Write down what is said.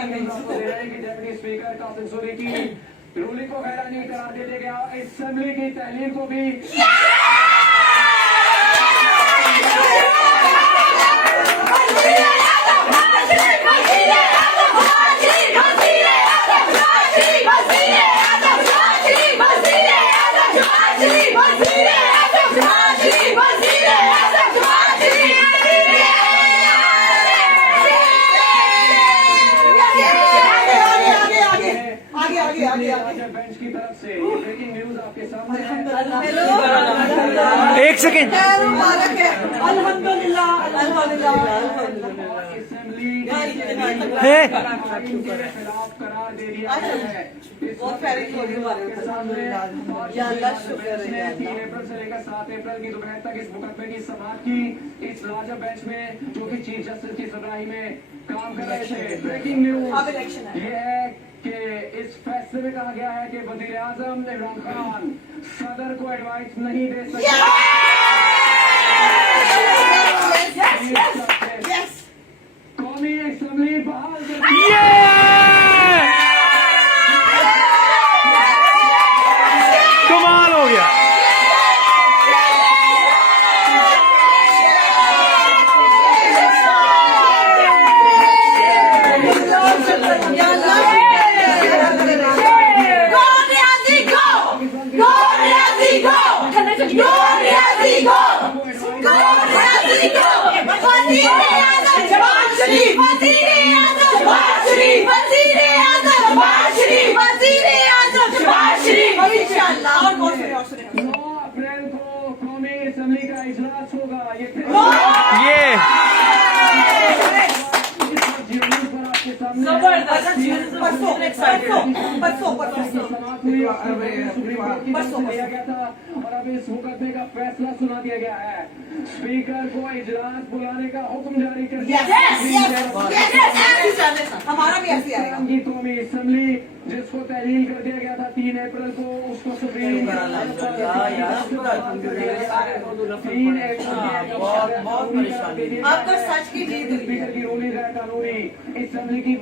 Deputy speaker Qasim Suri की ruling को गैरानी करार दे दिया गया। असेंबली की तहलील को भी बेंच की तरफ से ब्रेकिंग न्यूज आपके सामने है। एक सेकेंड। असेंबली है खिलाफ करार दे दिया है। सामने 3 अप्रैल से लेकर 7 अप्रैल की दोपहर तक इस मुकदमे की समाप्त की। इस लाजब बेंच में जो कि चीफ जस्टिस की सगाई में काम कर रहे थे। ब्रेकिंग न्यूज ये है कि इस फैसले में कहा गया है कि वजीर आजम इमरान खान सदर को एडवाइस नहीं दे सकते। कौमी असेंबली बहाल कमाल हो गया। अप्रैल को कौमी असेंबली का इजलास होगा। ये आपके सामने लिया गया था और अब इस मुकदमे का फैसला सुना दिया गया है। स्पीकर को इजलास बुलाने का हुक्म जारी कर दिया। हमारा भी ऐसे आएगा। की कौमी असेंबली जिसको तहलील कर दिया गया था 3 अप्रैल को, उसको सुप्रीम आपको सच की जीत स्पीकर की रूलिंग है कानूनी असेंबली की